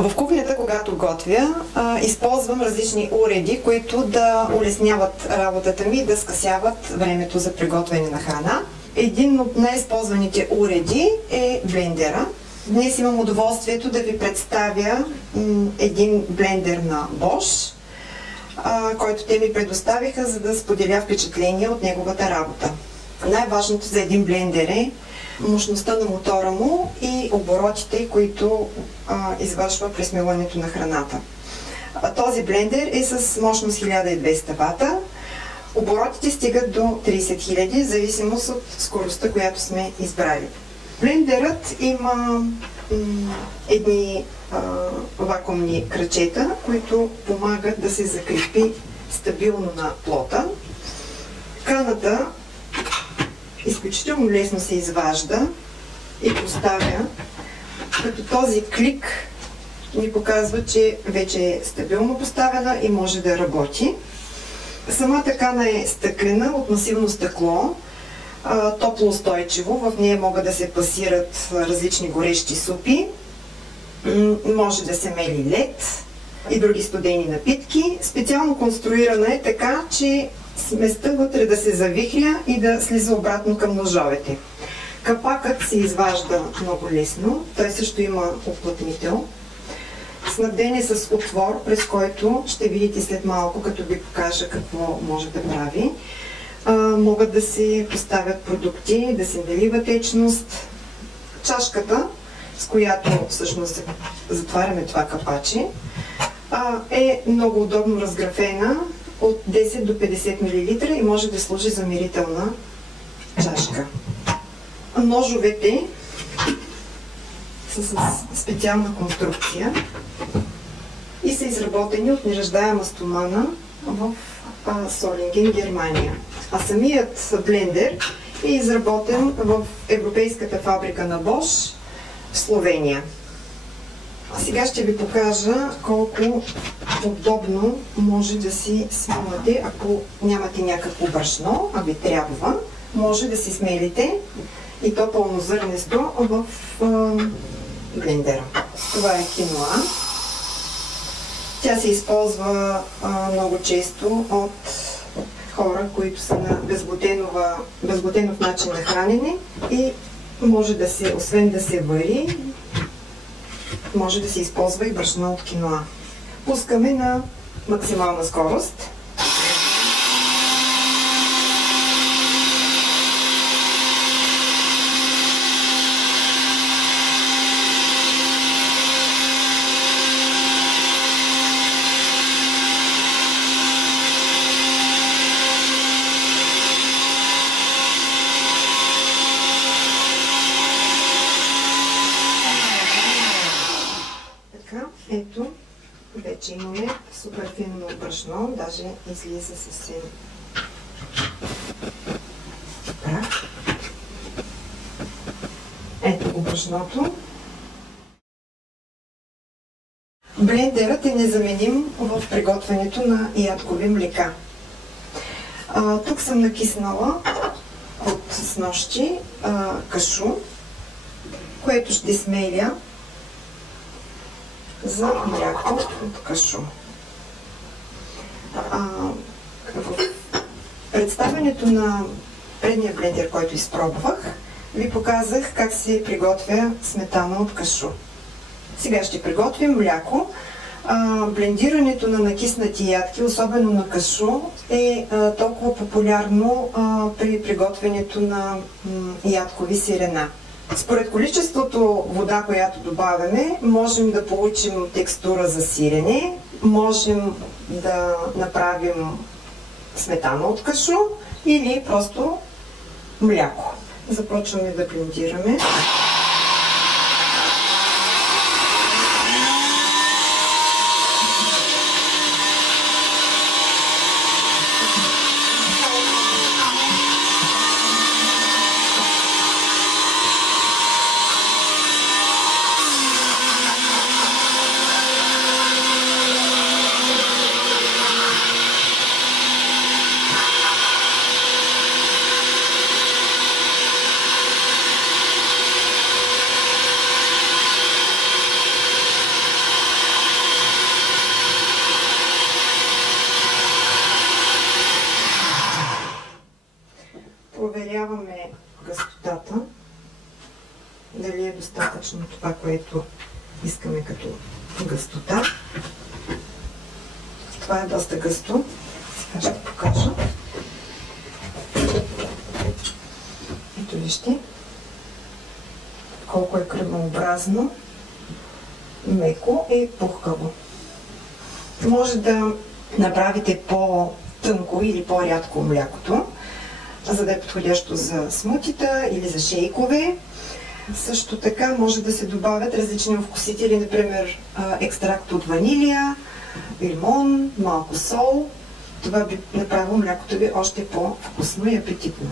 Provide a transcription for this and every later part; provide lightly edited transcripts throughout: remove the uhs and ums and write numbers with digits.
В кухнята, когато готвя, използвам различни уреди, които да улесняват работата ми и да скъсяват времето за приготвяне на храна. Един от най-използваните уреди е блендера. Днес имам удоволствието да ви представя един блендер на Bosch, който те ми предоставиха, за да споделя впечатления от неговата работа. Най-важното за един блендер е мощността на мотора му и оборотите, които извършва при смилането на храната. Този блендер е с мощност 1200 вата. Оборотите стигат до 30 000, в зависимост от скоростта, която сме избрали. Блендерът има едни вакуумни кръчета, които помагат да се закрепи стабилно на плота. Каната изключително лесно се изважда и поставя, като този клик ни показва, че вече е стабилно поставена и може да работи. Самата кана е стъклена от масивно стъкло, топло устойчиво. В нея могат да се пасират различни горещи супи, може да се мели лед и други студени напитки. Специално конструирана е така, че сместа вътре да се завихря и да слиза обратно към ножовете. Капакът се изважда много лесно, той също има уплътнител. Снабден е с отвор, през който ще видите след малко, като ви покажа какво може да прави. Могат да се поставят продукти, да се налива течност. Чашката, с която всъщност затваряме това капаче, е много удобно разграфена от 10 до 50 мл и може да служи за мирителна чашка. Ножовете са с специална конструкция и са изработени от неръждаема стомана в Солинген, Германия. А самият блендер е изработен в европейската фабрика на Bosch в Словения. А сега ще ви покажа колко удобно може да си смелате, ако нямате някакво брашно, а ви трябва, може да си смелите и то пълнозърнесто в блендера. Това е киноа. Тя се използва много често от хора, които са на безглутенов начин на хранене и може да се, освен да се вари, може да се използва и брашно от киноа. Пускаме на максимална скорост. Ето, вече имаме супер финно брашно, даже излиза съвсем прах. Ето го брашното. Блендерът е незаменим в приготвянето на ядкови млека. Тук съм накиснала от снощи кашу, което ще смеля за мляко от кашу. В представянето на предния блендер, който изпробвах, ви показах как се приготвя сметана от кашу. Сега ще приготвим мляко. Блендирането на накиснати ядки, особено на кашу, е толкова популярно при приготвянето на ядкови сирена. Според количеството вода, която добавяме, можем да получим текстура за сирене, можем да направим сметана от кашу или просто мляко. Започваме да блендираме. това, което искаме като гъстота. Това е доста гъсто. Сега ще покажа. Ето вижте колко е кръгообразно, меко и пухкаво. Може да направите по-тънко или по-рядко млякото, за да е подходящо за смутита или за шейкове. Също така може да се добавят различни вкусители, например екстракт от ванилия, лимон, малко сол. Това би направило млякото ви още по-вкусно и апетитно.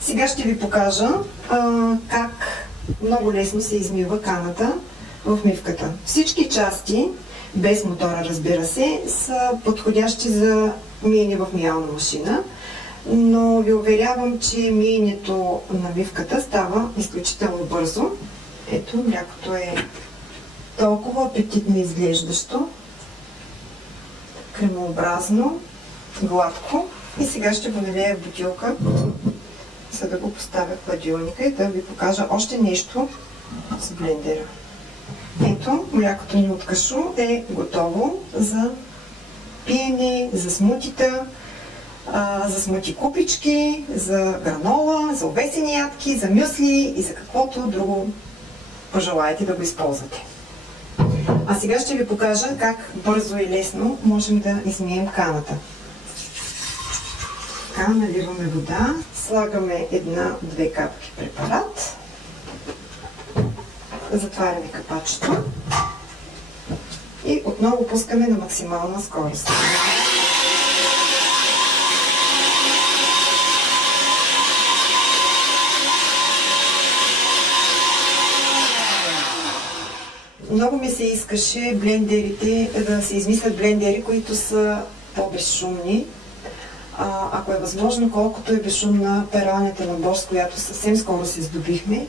Сега ще ви покажа как много лесно се измива каната в мивката. Всички части, без мотора разбира се, са подходящи за миене в миялна машина, но ви уверявам, че миенето на мивката става изключително бързо. Ето, млякото е толкова апетитно изглеждащо, кремообразно, гладко. И сега ще го налея в бутилка, за да го поставя в хладилника и да ви покажа още нещо с блендера. Ето, млякото ни от кашу е готово за пиене, за смутита, за смути купички, за гранола, за обесени ядки, за мюсли и за каквото друго пожелаете да го използвате. А сега ще ви покажа как бързо и лесно можем да измием каната. Така, наливаме вода, слагаме една-две капки препарат, затваряме капачето и отново пускаме на максимална скорост. Много ми се искаше блендерите, да се измислят блендери, които са по-безшумни. Ако е възможно, колкото е безшумна пералнята на Bosch, която съвсем скоро се здобихме.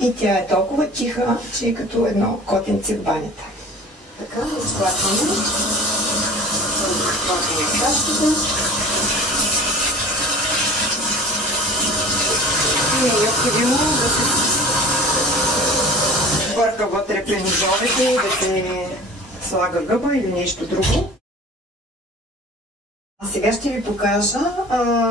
И тя е толкова тиха, че е като едно котенце в банята. Така, изклакваме. Изклакваме кашата. И е необходимо да се бърка вътре при ножовете, да се слага гъба или нещо друго. А сега ще ви покажа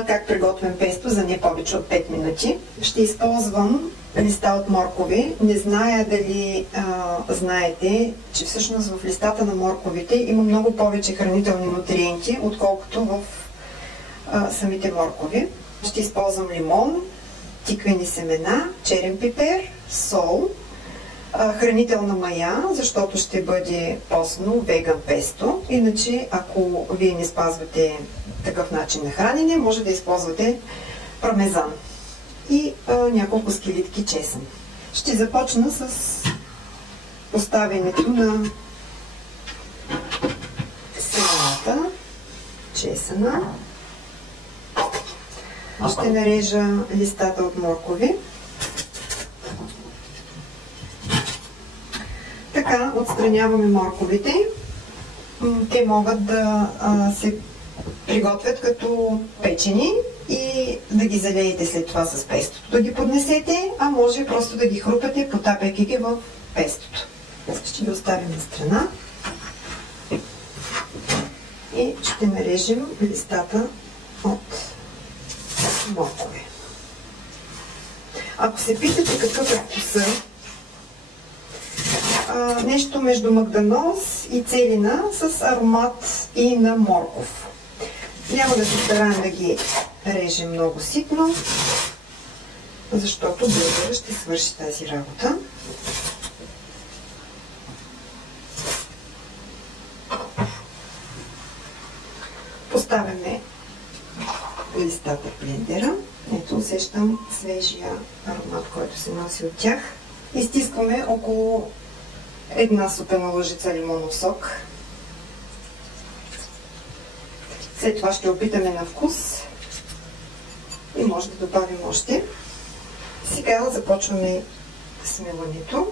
как приготвям песто за не повече от 5 минути. Ще използвам листа от моркови. Не зная дали знаете, че всъщност в листата на морковите има много повече хранителни нутриенти, отколкото в самите моркови. Ще използвам лимон, тиквени семена, черен пипер, сол, хранителна мая, защото ще бъде постно веган песто. Иначе, ако вие не спазвате такъв начин на хранене, може да използвате пармезан и няколко скелетки чесън. Ще започна с поставянето на семената, чесъна. Ще нарежа листата от моркови. Така, отстраняваме морковите. Те могат да се приготвят като печени и да ги залеете след това с пестото. Да ги поднесете, а може просто да ги хрупате, потапяйки ги в пестото. Ще ги оставим на страна и ще нарежем листата от моркови. Ако се питате какъв е вкуса, нещо между магданоз и целина с аромат и на морков. Няма да се стараем да ги режем много ситно, защото блендерът ще свърши тази работа. Поставяме листата в блендера. Ето, усещам свежия аромат, който се носи от тях. Изтискваме около една супена лъжица лимонов сок. След това ще опитаме на вкус и може да добавим още. Сега започваме смилането.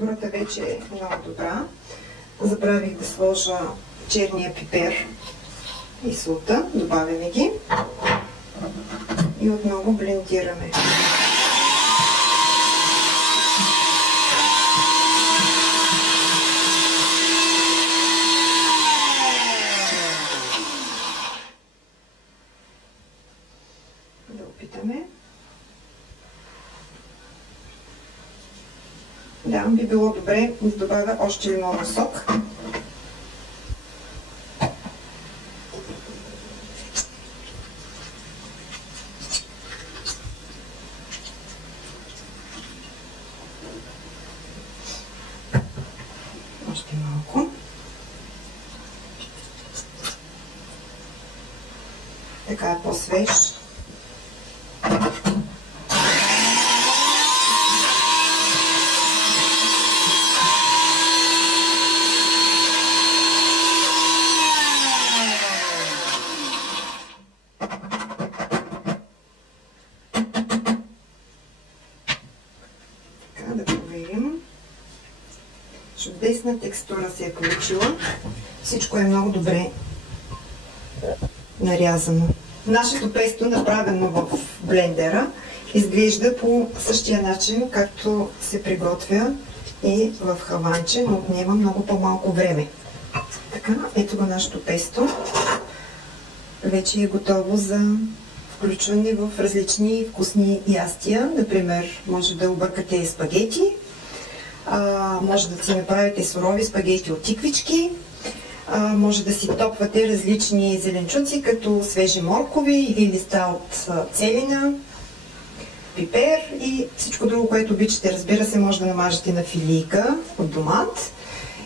Температурата вече е много добра. Забравих да сложа черния пипер и солта. Добавяме ги и отново блендираме. Да опитаме. Да, би било добре да добавя още лимонен сок. Още малко. Така е по-свеж. Да проверим. Чудесна текстура се е получила. Всичко е много добре нарязано. Нашето песто, направено в блендера, изглежда по същия начин, както се приготвя и в хаванче, но отнема много по-малко време. Така, ето го нашето песто. Вече е готово за включване в различни вкусни ястия. Например, може да объркате спагети, може да си направите сурови спагети от тиквички, може да си топвате различни зеленчуци, като свежи моркови или листа от целина, пипер и всичко друго, което обичате. Разбира се, може да намажете на филийка от домат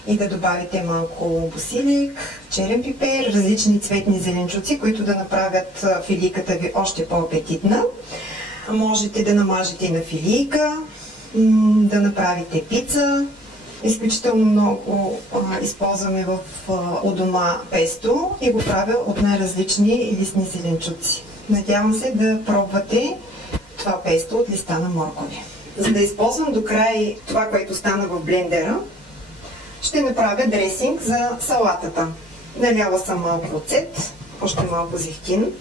и да добавите малко босилик, черен пипер, различни цветни зеленчуци, които да направят филийката ви още по-апетитна. Можете да намажете и на филийка, да направите пица. Изключително много използваме у дома песто и го правя от най-различни листни зеленчуци. Надявам се да пробвате това песто от листа на моркови. За да използвам до край това, което стана в блендера, ще направя дресинг за салатата. Наляла съм малко оцет, още малко зехтин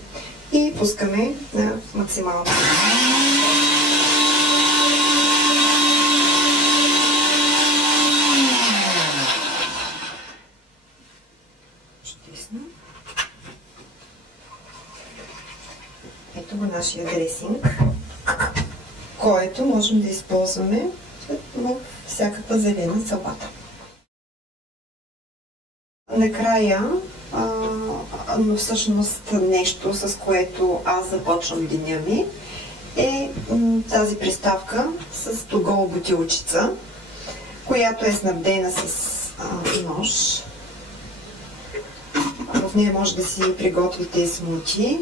и пускаме на максимално. Чудесно. Ето го нашия дресинг, който можем да използваме в всякаква зелена салата. Накрая, но всъщност нещо, с което аз започвам деня ми, е тази приставка с to go бутилчица, която е снабдена с нож. В нея може да си приготвите смути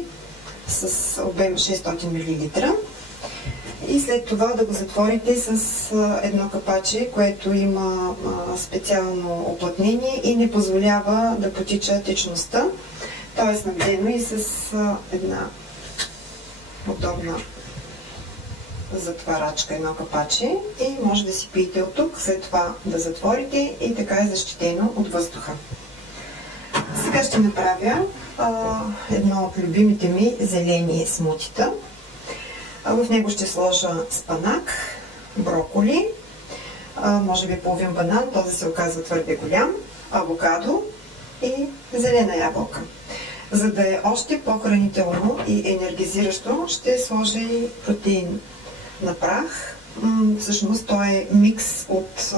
с обем 600 мл. И след това да го затворите с едно капаче, което има специално оплътнение и не позволява да потича течността. То е снабдено и с една удобна затварачка, едно капаче и може да си пиете от тук, след това да затворите и така е защитено от въздуха. Сега ще направя едно от любимите ми зелени смутита. В него ще сложа спанак, броколи, може би половин банан, този се оказва твърде голям, авокадо и зелена ябълка. За да е още по-хранително и енергизиращо, ще сложа и протеин на прах. Всъщност той е микс от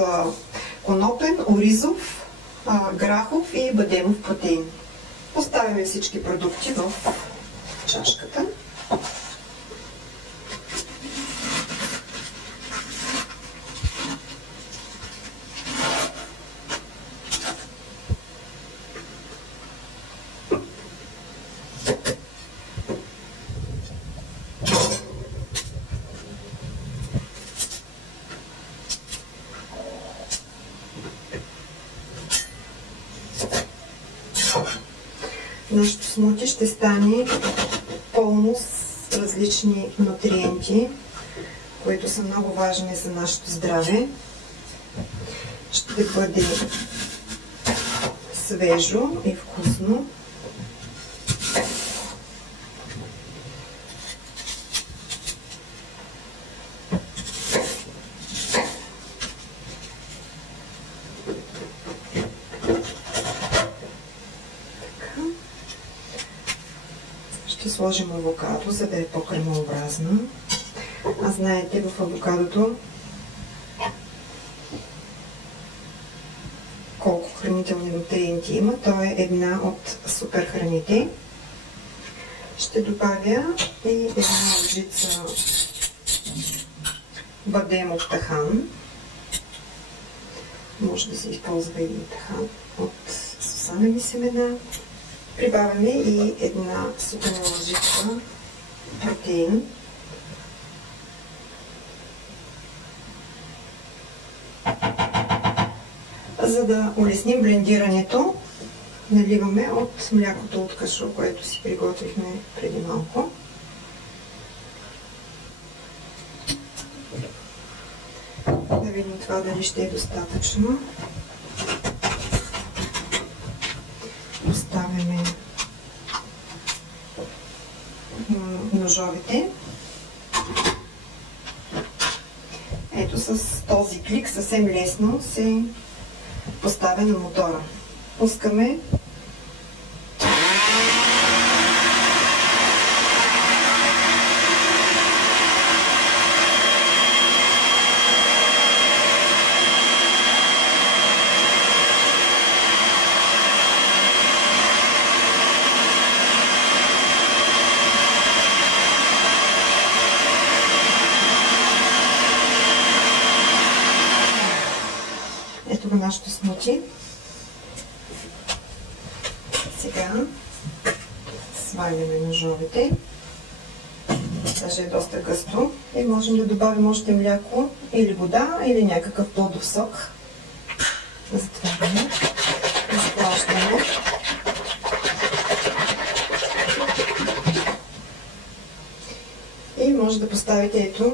конопен, оризов, грахов и бадемов протеин. Поставяме всички продукти в чашката. Нашето смути ще стане пълно с различни нутриенти, които са много важни за нашето здраве. ще бъде свежо и вкусно. Ще сложим авокадо, за да е по-кремообразно. А знаете, в авокадото колко хранителни нутриенти има. То е една от супер храните. Ще добавя и една лъжица бадемов тахан. Може да се използва и тахан от сусанени семена. Прибавяме и една супена лъжица протеин. За да улесним блендирането, наливаме от млякото от кашо, което си приготвихме преди малко. Да видим това дали ще е достатъчно. Поставяме ножовете. Ето с този клик съвсем лесно се поставя на мотора. Пускаме. Ето го нашето смути. Сега сваляме ножовете. Даже е доста гъсто и можем да добавим още мляко или вода, или някакъв плодов сок. Затваряме. Изплащаме. И може да поставите, ето,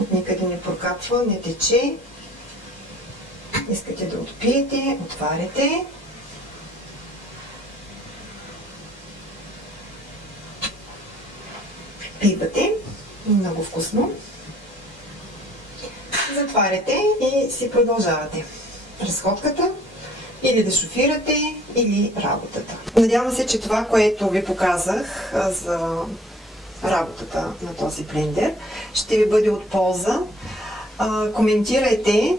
от никъде не прокапва, не тече. Искате да отпиете, отваряте. Пивате. Много вкусно. Затваряте и си продължавате разходката или да шофирате, или работата. Надявам се, че това, което ви показах за работата на този блендер, ще ви бъде от полза. Коментирайте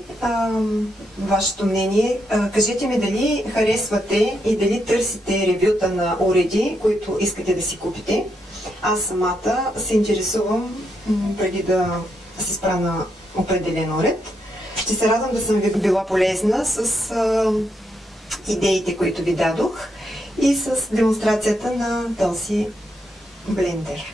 вашето мнение. Кажете ми дали харесвате и дали търсите ревюта на уреди, които искате да си купите. Аз самата се интересувам преди да се спра на определен уред. Ще се радвам да съм ви била полезна с идеите, които ви дадох и с демонстрацията на този блендер.